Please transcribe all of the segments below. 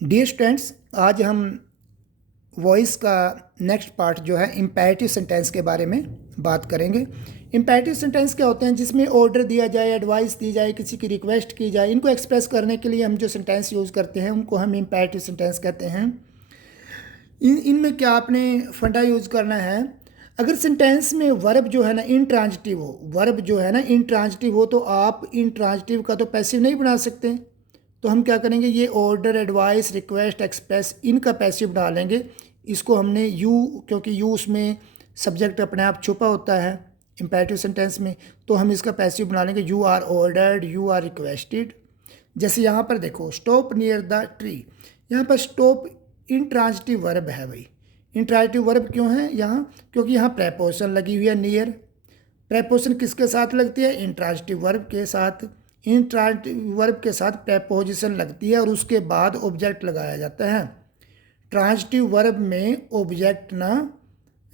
Dear students, आज हम voice का नेक्स्ट पार्ट जो है इम्पेरेटिव सेंटेंस के बारे में बात करेंगे। इम्पेरेटिव सेंटेंस क्या होते हैं? जिसमें ऑर्डर दिया जाए, एडवाइस दी जाए, किसी की रिक्वेस्ट की जाए। इनको एक्सप्रेस करने के लिए हम जो सेंटेंस यूज़ करते हैं उनको हम इम्पेरेटिव सेंटेंस कहते हैं। इनमें क्या आपने फंडा यूज़ करना है? अगर सेंटेंस में वर्ब जो है ना इंट्रांजिटिव हो, वर्ब जो है ना इंट्रांजिटिव हो, तो आप इंट्रांजिटिव का तो पैसिव नहीं बना सकते। तो हम क्या करेंगे, ये ऑर्डर, एडवाइस, रिक्वेस्ट, एक्सप्रेस, इनका पैसिव बना लेंगे। इसको हमने यू, क्योंकि यू उसमें सब्जेक्ट अपने आप छुपा होता है इम्पेरेटिव सेंटेंस में, तो हम इसका पैसिव बना लेंगे you are ordered, you are requested. जैसे यहाँ पर देखो, स्टॉप नियर द ट्री। यहाँ पर स्टॉप इंट्रांजिटिव वर्ब है भाई। इंट्रांजिटिव वर्ब क्यों है यहाँ? क्योंकि यहाँ प्रेपोजिशन लगी हुई है नियर। प्रेपोजिशन किसके साथ लगती है? इंट्रांजिटिव वर्ब के साथ। इंट्रांजिटिव वर्ब के साथ प्रेपोजिशन लगती है और उसके बाद ऑब्जेक्ट लगाया जाता है। ट्रांजिटिव वर्ब में ऑब्जेक्ट ना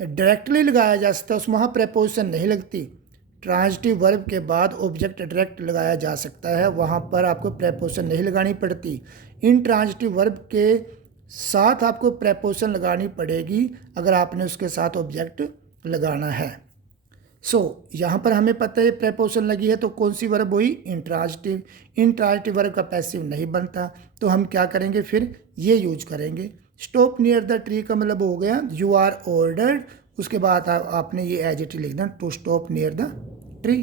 डायरेक्टली लगाया जा सकता है, उसमें वहाँ प्रेपोजिशन नहीं लगती। ट्रांजिटिव वर्ब के बाद ऑब्जेक्ट डायरेक्ट लगाया जा सकता है, वहाँ पर आपको प्रेपोजिशन नहीं लगानी पड़ती। इंट्रांजिटिव वर्ब के साथ आपको प्रेपोजिशन लगानी पड़ेगी अगर आपने उसके साथ ऑब्जेक्ट लगाना है। यहाँ पर हमें पता है प्रेपोजिशन लगी है, तो कौन सी वर्ब हुई? इंट्रांजिटिव। इंट्रांजिटिव वर्ब का पैसिव नहीं बनता, तो हम क्या करेंगे फिर? ये यूज करेंगे। स्टॉप नियर द ट्री का मतलब हो गया यू आर ऑर्डर्ड, उसके बाद आपने ये एडजेक्टिव लिखना to stop near the tree.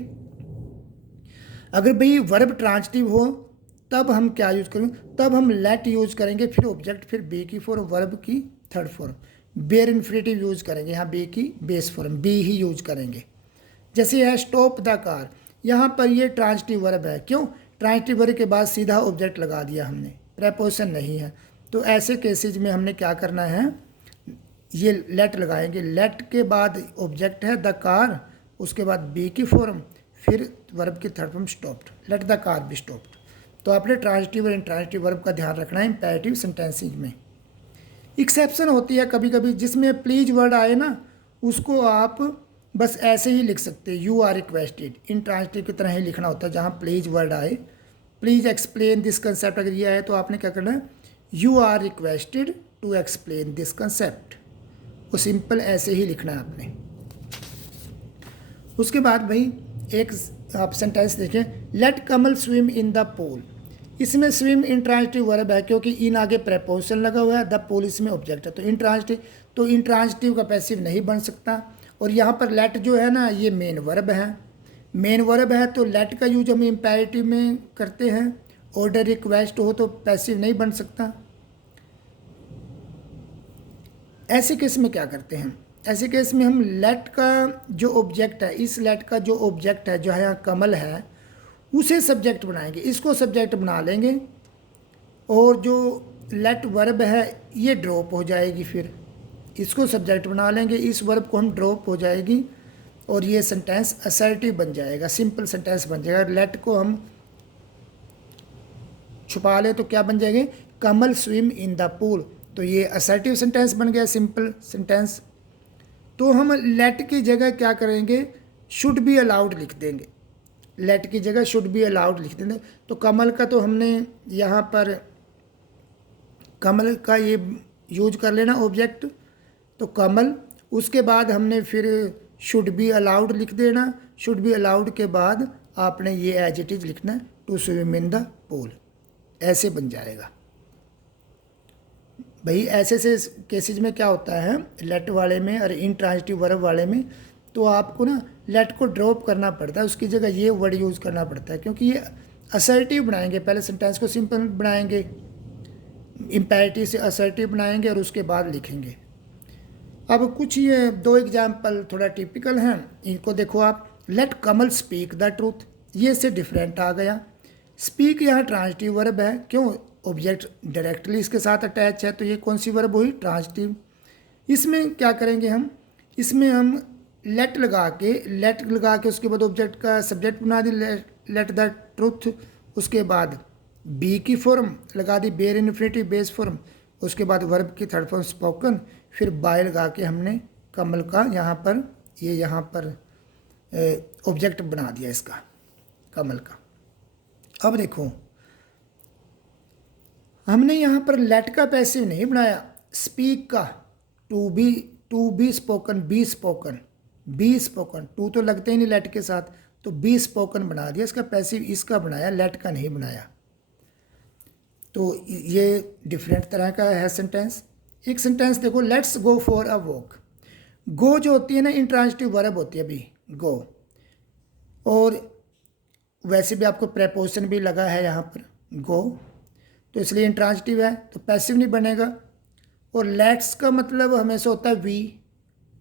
अगर भाई वर्ब ट्रांजिटिव हो तब हम क्या यूज करेंगे? तब हम लेट यूज करेंगे, फिर ऑब्जेक्ट, फिर बी की फॉर्म, वर्ब की third form. Bare infinitive use करेंगे, यहाँ बी की बेस फॉर्म बी ही यूज करेंगे। जैसे है स्टॉप द कार, यहाँ पर ये ट्रांजिटिव वर्ब है। क्यों? ट्रांजिटिव वर्ब के बाद सीधा ऑब्जेक्ट लगा दिया हमने, प्रेपोजिशन नहीं है। तो ऐसे केसेज में हमने क्या करना है? ये लेट लगाएंगे। लेट के बाद ऑब्जेक्ट है द कार, उसके बाद बी की फॉर्म, फिर वर्ब की third form stopped. Let the car be stopped. तो आपने ट्रांजिटिव और इंट्रांजिटिव वर्ब का ध्यान रखना है इंपेरेटिव सेंटेंसेज में। एक्सेप्शन होती है कभी कभी, जिसमें प्लीज वर्ड आए ना, उसको आप बस ऐसे ही लिख सकते हैं, यू आर रिक्वेस्टेड। इंट्रांजिटिव की तरह ही लिखना होता है जहाँ प्लीज वर्ड आए। प्लीज एक्सप्लेन दिस कंसेप्ट अगर ये आए तो आपने क्या करना है? You are requested to explain this concept. वो सिंपल ऐसे ही लिखना है आपने। उसके बाद भाई एक आप सेंटेंस देखें, let Kamal swim in the pool. इसमें स्विम इंट्रांजिटिव वर्ब है, क्योंकि इन आगे प्रेपोजिशन लगा हुआ है, द पूल इसमें ऑब्जेक्ट है, तो इंट्रांजिटिव का पैसिव नहीं बन सकता। और यहाँ पर लेट जो है ना, ये मेन वर्ब है। मेन वर्ब है तो लेट का यूज हम इम्पेरेटिव में करते हैं। ऑर्डर, रिक्वेस्ट हो तो पैसिव नहीं बन सकता। ऐसे केस में क्या करते हैं? ऐसे केस में हम लेट का जो ऑब्जेक्ट है, इस लेट का जो ऑब्जेक्ट है, जो है यहाँ कमल है, उसे सब्जेक्ट बनाएंगे, इसको सब्जेक्ट बना लेंगे। और जो लेट वर्ब है ये ड्रॉप हो जाएगी, फिर इसको सब्जेक्ट बना लेंगे, इस वर्ब को हम ड्रॉप हो जाएगी और ये सेंटेंस असर्टिव बन जाएगा, सिंपल सेंटेंस बन जाएगा। लेट को हम छुपा ले तो क्या बन जाएंगे? कमल स्विम इन द पूल, तो ये असर्टिव सेंटेंस बन गया, सिंपल सेंटेंस। तो हम लेट की जगह क्या करेंगे? शुड बी अलाउड लिख देंगे। लेट की जगह शुड बी अलाउड लिख देंगे। तो कमल का तो हमने यहाँ पर कमल का ये यूज कर लेना ऑब्जेक्ट, तो कमल। उसके बाद हमने फिर शुड बी अलाउड लिख देना। शुड बी अलाउड के बाद आपने ये एडजेक्टिव लिखना to swim in the pool, ऐसे बन जाएगा भाई। ऐसे से केसेज में क्या होता है, लेट वाले में और इंट्रांजिटिव वर्ब वाले में, तो आपको ना लेट को ड्रॉप करना पड़ता है, उसकी जगह ये वर्ड यूज़ करना पड़ता है, क्योंकि ये असर्टिव बनाएंगे। पहले सेंटेंस को सिंपल बनाएंगे, इम्पेरेटिव से असर्टिव बनाएंगे और उसके बाद लिखेंगे। अब कुछ ये दो एग्जाम्पल थोड़ा टिपिकल हैं, इनको देखो आप। Let Kamal speak the truth, ये से डिफरेंट आ गया। स्पीक यहाँ ट्रांजिटिव वर्ब है, क्यों? ऑब्जेक्ट डायरेक्टली इसके साथ अटैच है, तो ये कौन सी वर्ब हुई? ट्रांजिटिव। इसमें क्या करेंगे हम? इसमें हम लेट लगा के उसके बाद ऑब्जेक्ट का सब्जेक्ट बना दी, लेट द ट्रूथ। उसके बाद बी की फॉर्म लगा दी, बेयर इन्फिनेटिव बेस फॉर्म। उसके बाद वर्ब की थर्ड फॉर्म स्पोकन, फिर बाय लगा के हमने कमल का यहाँ पर ऑब्जेक्ट बना दिया इसका, कमल का। अब देखो, हमने यहाँ पर लेट का पैसिव नहीं बनाया, स्पीक का, to be spoken, be spoken, be spoken, to तो लगते ही नहीं लेट के साथ, तो बी स्पोकन बना दिया, इसका पैसिव इसका बनाया, लेट का नहीं बनाया। तो ये डिफरेंट तरह का है सेंटेंस। एक सेंटेंस देखो, let's go for a walk. Go जो होती है ना, इंट्रांजिटिव वर्ब होती है अभी, गो, और वैसे भी आपको प्रेपोजिशन भी लगा है यहाँ पर गो, तो इसलिए इंट्रांजिटिव है तो पैसिव नहीं बनेगा। और लेट्स का मतलब हमेशा होता है वी,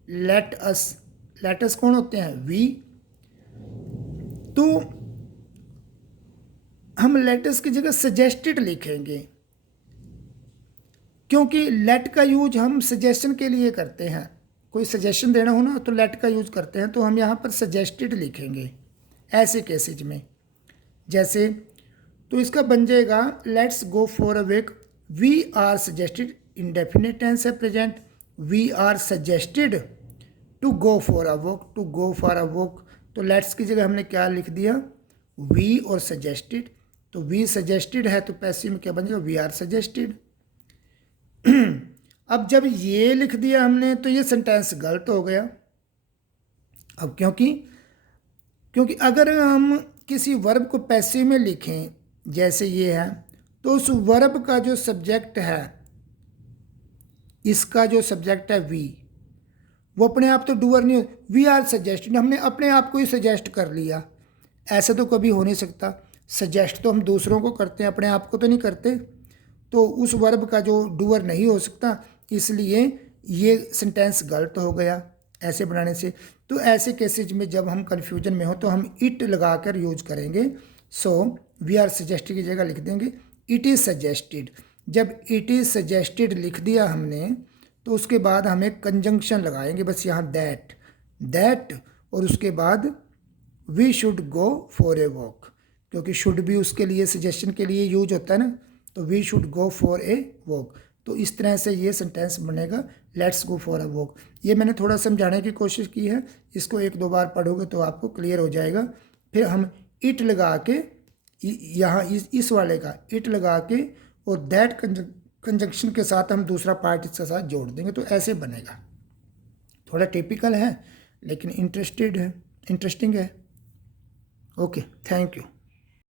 लेट अस कौन होते हैं, वी। तो हम लेटस की जगह सजेस्टेड लिखेंगे, क्योंकि लेट का यूज हम सजेशन के लिए करते हैं, कोई सजेशन देना हो ना तो लेट का यूज करते हैं, तो हम यहाँ पर सजेस्टेड लिखेंगे ऐसे केसेज में। जैसे तो इसका बन जाएगा let's go for a walk, we are suggested, indefinite tense है present, we are suggested to go for a walk, to go for a walk. तो लेट्स की जगह हमने क्या लिख दिया, वी और सजेस्टेड, तो वी सजेस्टेड है तो पैसिव में क्या बन जाएगा, वी आर सजेस्टेड। अब जब ये लिख दिया हमने तो ये सेंटेंस गलत हो गया। अब क्योंकि अगर हम किसी वर्ब को पैसिव में लिखें जैसे ये है, तो उस वर्ब का जो सब्जेक्ट है, इसका जो सब्जेक्ट है वी, वो अपने आप तो डूअर नहीं हो, वी आर सजेस्टेड, हमने अपने आप को ही सजेस्ट कर लिया, ऐसा तो कभी हो नहीं सकता। सजेस्ट तो हम दूसरों को करते हैं, अपने आप को तो नहीं करते, तो उस वर्ब का जो डूअर नहीं हो सकता, इसलिए ये सेंटेंस गलत हो गया ऐसे बनाने से। तो ऐसे केसेज में जब हम कन्फ्यूजन में हो तो हम इट लगाकर यूज करेंगे। सो वी आर सजेस्टेड की जगह लिख देंगे इट इज़ सजेस्टेड। जब इट इज़ सजेस्टेड लिख दिया हमने तो उसके बाद हमें कंजंक्शन लगाएंगे, बस यहाँ दैट और उसके बाद we should go for a walk, क्योंकि शुड भी उसके लिए सजेशन के लिए यूज होता है ना, तो we should go for a walk. तो इस तरह से ये सेंटेंस बनेगा, let's go for a walk. ये मैंने थोड़ा समझाने की कोशिश की है, इसको एक दो बार पढ़ोगे तो आपको क्लियर हो जाएगा। फिर हम इट लगा के यहाँ इस वाले का इट लगा के और दैट कंजंक्शन के साथ हम दूसरा पार्ट इसके साथ जोड़ देंगे, तो ऐसे बनेगा। थोड़ा टिपिकल है लेकिन इंटरेस्टिंग है। Okay, thank you.